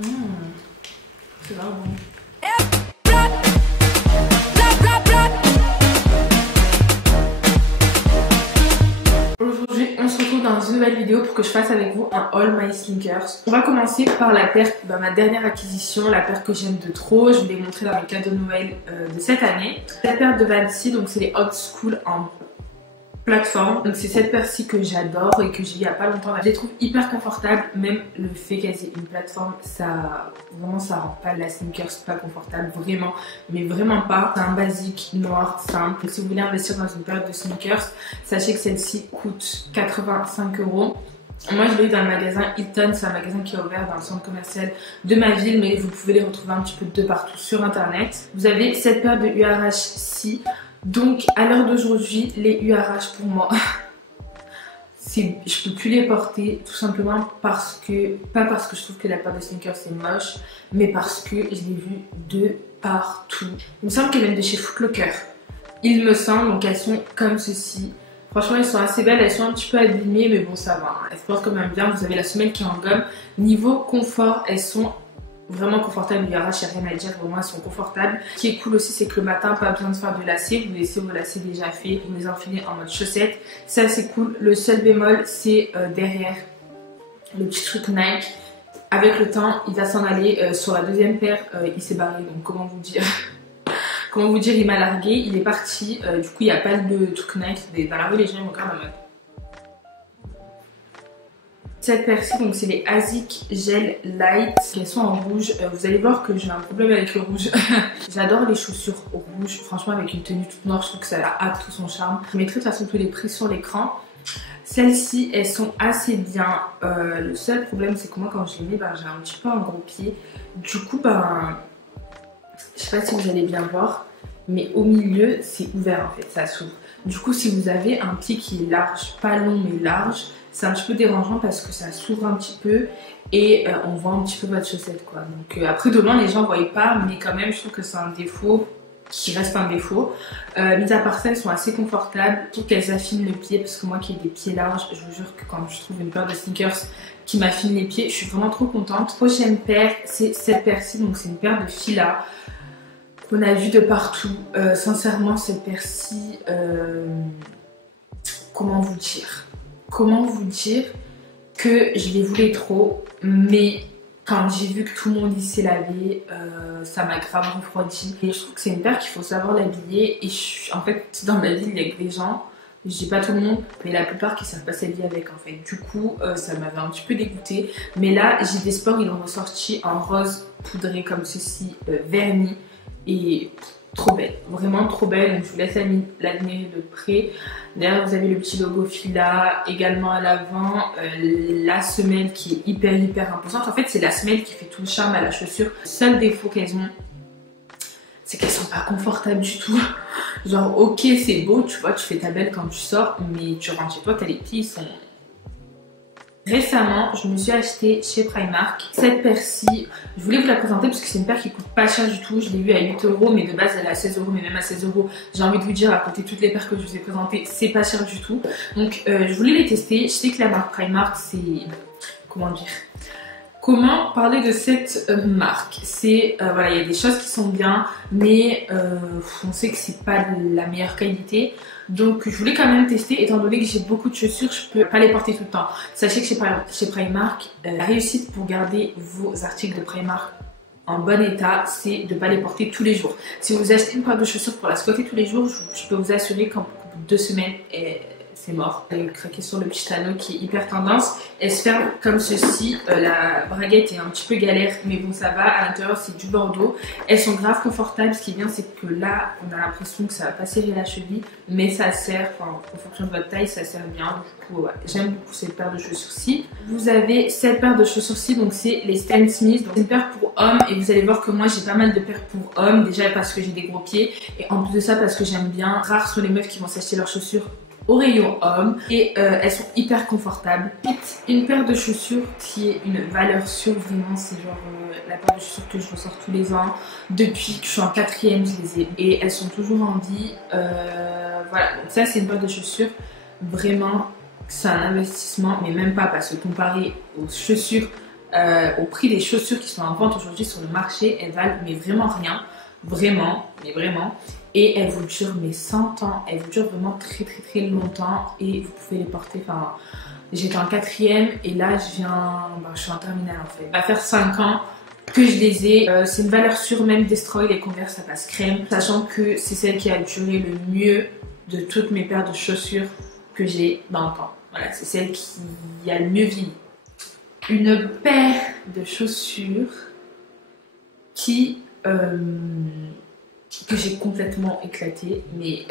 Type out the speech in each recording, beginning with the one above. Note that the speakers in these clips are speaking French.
C'est vraiment bon. Aujourd'hui, on se retrouve dans une nouvelle vidéo pour que je fasse avec vous un haul My Sneakers. On va commencer par la paire, ma dernière acquisition, la paire que j'aime de trop. Je vous l'ai montrée dans mes cadeaux de Noël de cette année. Cette paire de Vancy, donc c'est les Old School en plateforme. Donc c'est cette paire-ci que j'adore et que j'ai eu il n'y a pas longtemps. Je les trouve hyper confortables, même le fait qu'elles aient une plateforme, ça rend pas la sneakers pas confortable, vraiment, mais vraiment pas. C'est un basique noir simple. Donc si vous voulez investir dans une paire de sneakers, sachez que celle-ci coûte 85 €. Moi je l'ai eu dans le magasin Hilton, c'est un magasin qui est ouvert dans le centre commercial de ma ville, mais vous pouvez les retrouver un petit peu de partout sur internet. Vous avez cette paire de URH-ci. Donc à l'heure d'aujourd'hui, les URH pour moi, je peux plus les porter tout simplement parce que, pas parce que je trouve que la paire de sneakers c'est moche, mais parce que je l'ai vu de partout. Il me semble qu'elles viennent de chez Foot Locker. Il me semble, donc elles sont comme ceci. Franchement elles sont assez belles, elles sont un petit peu abîmées mais bon ça va, elles se portent quand même bien. Vous avez la semelle qui est en gomme. Niveau confort, elles sont vraiment confortable, il y aura, j'ai rien à dire, vraiment elles sont confortables. Ce qui est cool aussi, c'est que le matin, pas besoin de faire de lacets, vous laissez vos lacets déjà faits, vous les enfilez en mode chaussettes, ça c'est cool. Le seul bémol, c'est derrière le petit truc Nike. Avec le temps, il va s'en aller. Sur la deuxième paire, il s'est barré, donc comment vous dire comment vous dire, il m'a largué, il est parti, du coup il n'y a pas de truc Nike, dans la rue les gens ils me regardent en mode. Cette paire-ci, donc c'est les ASIC Gel Light. Elles sont en rouge. Vous allez voir que j'ai un problème avec le rouge. J'adore les chaussures rouges. Franchement, avec une tenue toute noire, je trouve que ça a tout son charme. Je mettrai de toute façon tous les prix sur l'écran. Celles-ci, elles sont assez bien. Le seul problème, c'est que moi, quand je les mets, j'ai un petit peu un gros pied. Du coup, je sais pas si vous allez bien voir, mais au milieu, c'est ouvert en fait, ça s'ouvre. Du coup, si vous avez un pied qui est large, pas long mais large, c'est un petit peu dérangeant parce que ça s'ouvre un petit peu et on voit un petit peu votre chaussette quoi. Donc après de loin les gens ne voient pas, mais quand même je trouve que c'est un défaut qui reste un défaut. Mis à part ça, elles sont assez confortables. Je trouve qu'elles affinent le pied parce que moi qui ai des pieds larges, je vous jure que quand je trouve une paire de sneakers qui m'affine les pieds, je suis vraiment trop contente. Prochaine paire, c'est cette paire-ci, donc c'est une paire de Fila qu'on a vu de partout. Sincèrement, cette paire-ci, comment vous dire que je les voulais trop, mais quand j'ai vu que tout le monde y s'est lavé, ça m'a grave refroidi. Et je trouve que c'est une paire qu'il faut savoir l'habiller. Et en fait, dans ma ville, il y a que des gens, je dis pas tout le monde, mais la plupart qui savent pas s'habiller avec en fait. Du coup, ça m'avait un petit peu dégoûtée. Mais là, JD Sport, ils l'ont ressorti en rose poudré comme ceci, vernis. Et trop belle, vraiment trop belle. Donc je vous laisse l'admirer de près. Derrière vous avez le petit logo Fila, également à l'avant la semelle qui est hyper imposante. En fait c'est la semelle qui fait tout le charme à la chaussure. Le seul défaut qu'elles ont, c'est qu'elles sont pas confortables du tout. Genre ok c'est beau, tu vois, tu fais ta belle quand tu sors, mais tu rentres chez toi, t'as les pieds, ils sont... Récemment, je me suis acheté chez Primark cette paire-ci. Je voulais vous la présenter parce que c'est une paire qui coûte pas cher du tout. Je l'ai vue à 8 €, mais de base elle est à 16 €, mais même à 16 €, j'ai envie de vous dire, à côté de toutes les paires que je vous ai présentées, c'est pas cher du tout. Donc je voulais les tester. Je sais que la marque Primark, c'est... Comment dire ? Comment parler de cette marque? C'est voilà, il y a des choses qui sont bien, mais on sait que c'est pas de la meilleure qualité. Donc je voulais quand même tester, étant donné que j'ai beaucoup de chaussures, je peux pas les porter tout le temps. Sachez que chez Primark, la réussite pour garder vos articles de Primark en bon état, c'est de ne pas les porter tous les jours. Si vous achetez une paire de chaussures pour la squatter tous les jours, je peux vous assurer qu'en 2 semaines, c'est mort. Elle est craquée sur le petit anneau qui est hyper tendance. Elle se ferme comme ceci. La braguette est un petit peu galère, mais bon ça va. À l'intérieur c'est du bordeaux. Elles sont grave confortables. Ce qui est bien c'est que là on a l'impression que ça va pas serrer la cheville, mais ça sert, en fonction de votre taille, ça sert bien. Du coup ouais, j'aime beaucoup cette paire de chaussures-ci. Vous avez cette paire de chaussures-ci, donc c'est les Stan Smith. Donc c'est une paire pour hommes et vous allez voir que moi j'ai pas mal de paires pour hommes. Déjà parce que j'ai des gros pieds et en plus de ça parce que j'aime bien. Rares sont les meufs qui vont s'acheter leurs chaussures au rayon homme et elles sont hyper confortables. Une paire de chaussures qui est une valeur sûre, vraiment c'est genre la paire de chaussures que je ressors tous les ans. Depuis que je suis en 4e, je les ai et elles sont toujours en vie. Voilà, donc ça c'est une paire de chaussures, vraiment c'est un investissement, mais même pas parce que comparé aux chaussures au prix des chaussures qui sont en vente aujourd'hui sur le marché, elles valent mais vraiment rien, vraiment, mais vraiment. Et elles vous durent mais 100 ans, elles vous durent vraiment très très très longtemps et vous pouvez les porter. Enfin, j'étais en 4e et là je suis en terminale en fait. Ça va faire 5 ans que je les ai. C'est une valeur sûre, même Destroy, les Converse ça passe crème, sachant que c'est celle qui a duré le mieux de toutes mes paires de chaussures que j'ai dans le temps. Voilà, c'est celle qui a le mieux vieilli. Une paire de chaussures que j'ai complètement éclatée, mais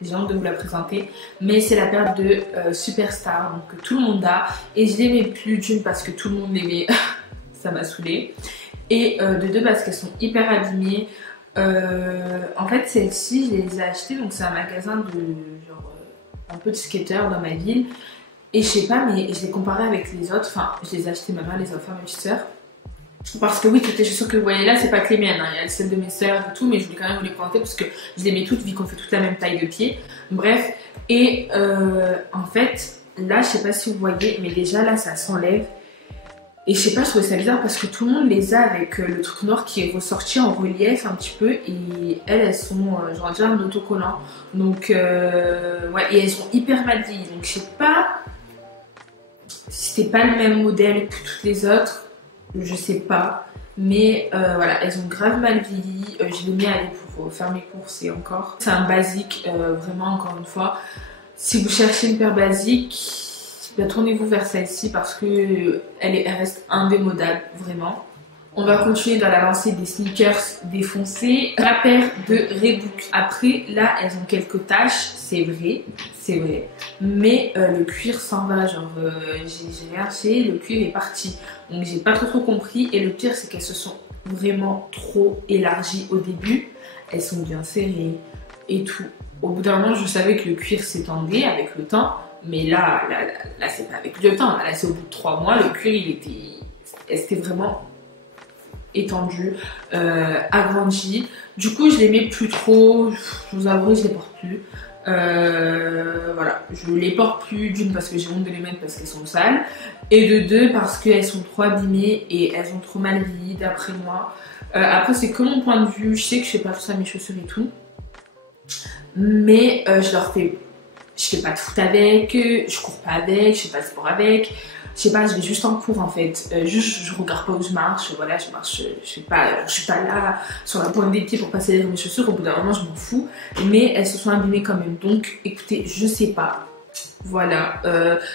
j'ai honte de vous la présenter, mais c'est la paire de Superstar, donc que tout le monde a, et je l'aimais plus d'une parce que tout le monde l'aimait, ça m'a saoulée, et de deux parce qu'elles sont hyper abîmées. En fait celles-ci je les ai achetées, donc c'est un magasin de genre un peu de skater dans ma ville, et je sais pas, mais je les comparais avec les autres, enfin je les ai achetées, ma mère les a offertes à ma petite soeur. Parce que oui, toutes les chaussures que vous voyez là, c'est pas que les miennes, hein. Il y a celles de mes sœurs et tout, mais je voulais quand même vous les présenter parce que je les mets toutes vu qu'on fait toute la même taille de pied. Bref, et en fait, là, je sais pas si vous voyez, mais déjà là, ça s'enlève. Et je sais pas, je trouvais ça bizarre parce que tout le monde les a avec le truc noir qui est ressorti en relief un petit peu. Et elles sont genre déjà un autocollant. Donc, ouais, et elles sont hyper mal vieillies. Donc, je sais pas si c'était pas le même modèle que toutes les autres. Je sais pas, mais voilà, elles ont grave mal vieilli. Je les mets à aller pour faire mes courses et encore. C'est un basique, vraiment, encore une fois. Si vous cherchez une paire basique, tournez-vous vers celle-ci parce que elle reste indémodable, vraiment. On va continuer dans la lancée des sneakers défoncés. La paire de Reebok. Après, là, elles ont quelques taches, c'est vrai, mais le cuir s'en va, genre j'ai rien fait, le cuir est parti. Donc j'ai pas trop compris, et le pire c'est qu'elles se sont vraiment trop élargies au début. Elles sont bien serrées et tout. Au bout d'un moment, je savais que le cuir s'étendait avec le temps, mais là c'est pas avec le temps, là c'est au bout de 3 mois, le cuir c'était vraiment étendu, agrandi. Du coup je les mets plus trop, je vous avoue je les porte plus. Voilà, je les porte plus, d'une parce que j'ai honte de les mettre parce qu'elles sont sales, et de deux parce qu'elles sont trop abîmées et elles ont trop mal vieilli d'après moi. Après c'est que mon point de vue, je sais que je fais pas tout ça à mes chaussures et tout, mais je fais pas de foot avec, je cours pas avec, je fais pas de sport avec. Je sais pas, je vais juste en cours en fait. Juste, je regarde pas où je marche. Voilà, je marche. Je suis pas là sur la pointe des pieds pour passer derrière mes chaussures. Au bout d'un moment, je m'en fous. Mais elles se sont abîmées quand même. Donc, écoutez, je sais pas. Voilà.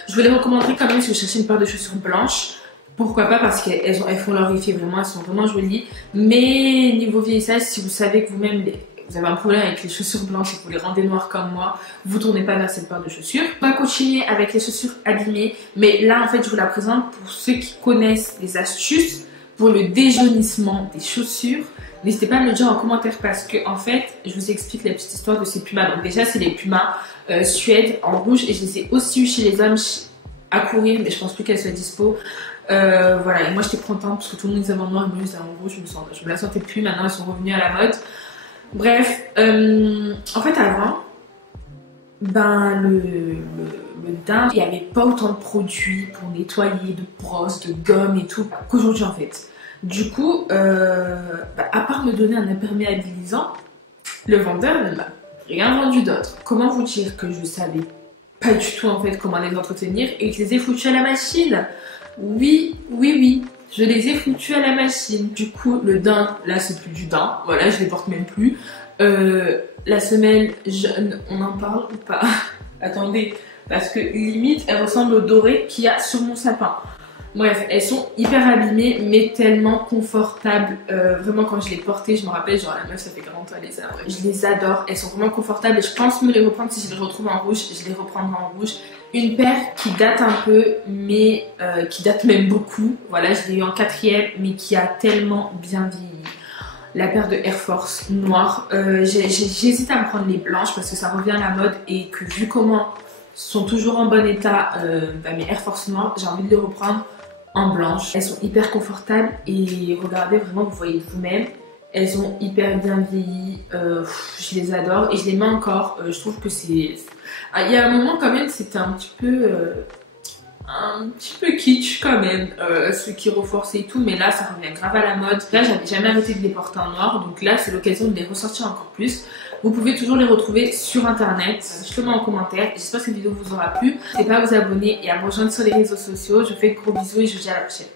Je vous les recommanderais quand même si vous cherchez une paire de chaussures blanches. Pourquoi pas, parce qu'elles font leur effet vraiment. Elles sont vraiment jolies. Mais niveau vieillissage, si vous savez que vous-même vous avez un problème avec les chaussures blanches et que vous les rendez noires comme moi, vous tournez pas vers cette paire de chaussures. On va continuer avec les chaussures abîmées, mais là en fait je vous la présente pour ceux qui connaissent les astuces pour le déjaunissement des chaussures. N'hésitez pas à me le dire en commentaire parce que en fait je vous explique la petite histoire de ces pumas. Donc déjà c'est les pumas Suède en rouge, et je les ai aussi eu chez les hommes à courir, mais je pense plus qu'elles soient dispo. Voilà, et moi j'étais contente parce que tout le monde les avait en noir, et moi je les avais en rouge, je me la sentais plus. Maintenant elles sont revenues à la mode. Bref, en fait avant, ben le dingue, il n'y avait pas autant de produits pour nettoyer, de brosse, de gomme et tout qu'aujourd'hui en fait. Du coup, à part me donner un imperméabilisant, le vendeur ne m'a rien vendu d'autre. Comment vous dire que je savais pas du tout en fait comment les entretenir et que je les ai foutus à la machine? Oui, je les ai foutus à la machine. Du coup, le daim, là c'est plus du daim, voilà, je les porte même plus. La semelle jaune, on en parle ou pas? Attendez, parce que limite, elle ressemble au doré qu'il y a sur mon sapin. Bref, elles sont hyper abîmées, mais tellement confortables. Vraiment, quand je les portais, je me rappelle, genre la meuf, ça fait 40 ans, les a. Je les adore, elles sont vraiment confortables et je pense me les reprendre si je les retrouve en rouge, je les reprendrai en rouge. Une paire qui date un peu, mais qui date même beaucoup. Voilà, je l'ai eu en 4e, mais qui a tellement bien vieilli. La paire de Air Force noire. J'hésite à me prendre les blanches parce que ça revient à la mode et que vu comment sont toujours en bon état mes Air Force noires, j'ai envie de les reprendre en blanche. Elles sont hyper confortables et regardez, vraiment vous voyez vous-même, elles ont hyper bien vieilli. Je les adore et je les mets encore. Je trouve que c'est... Il y a un moment quand même c'était un petit peu un petit peu kitsch quand même, ceux qui reforçaient et tout, mais là ça revient grave à la mode. Là j'avais jamais arrêté de les porter en noir, donc là c'est l'occasion de les ressortir encore plus. Vous pouvez toujours les retrouver sur internet, dites-le moi en commentaire. J'espère que cette vidéo vous aura plu. N'hésitez pas à vous abonner et à me rejoindre sur les réseaux sociaux. Je vous fais de gros bisous et je vous dis à la prochaine.